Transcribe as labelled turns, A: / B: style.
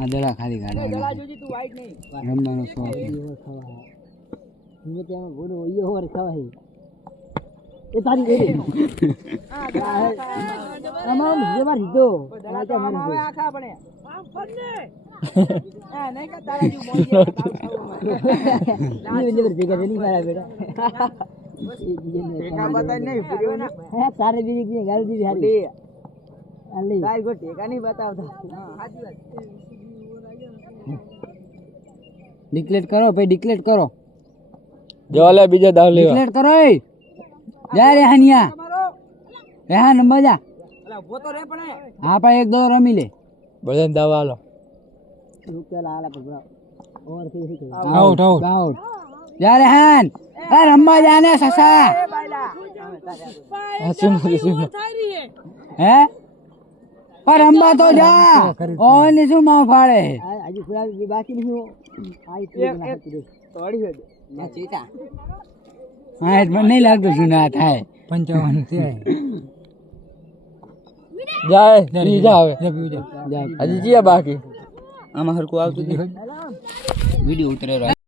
A: આ દડા ખાલી કાઢવાના રમવાનો શોખ.
B: એ તારી એ. આમાં જે વાર દીધો ભેગા છે નહીં મારા બેટા હે તારે બીજી ગાડી દીધી હારી. આલી
A: ડિક્લેર કરો ભાઈ ડિક્લેટ કરો.
C: જો લે બીજો દાવ લેવા.
A: ડિક્લેર કરો એ. જા રેહાનિયા રેહાન નંબર જા. હા પણ એક દો રમી લે.
C: બધાને દાવ આલો.
B: પર ઓરથી
C: આઉટ આઉટ
A: આઉટ જા રેહાન એ રમવા જાને સસા. હે? પણ રમવા તો જા. ઓની શું માં ફાળે
B: હજી પૂરા બાકી નહીં તોડી
A: હા એ મને લાગતું શું ના થાય.
C: પંચાવન જાય પી જા હવે
A: જા
C: હજી જીયા બાકી.
A: આમાં હરકું આવતું વીડિયો ઉતરે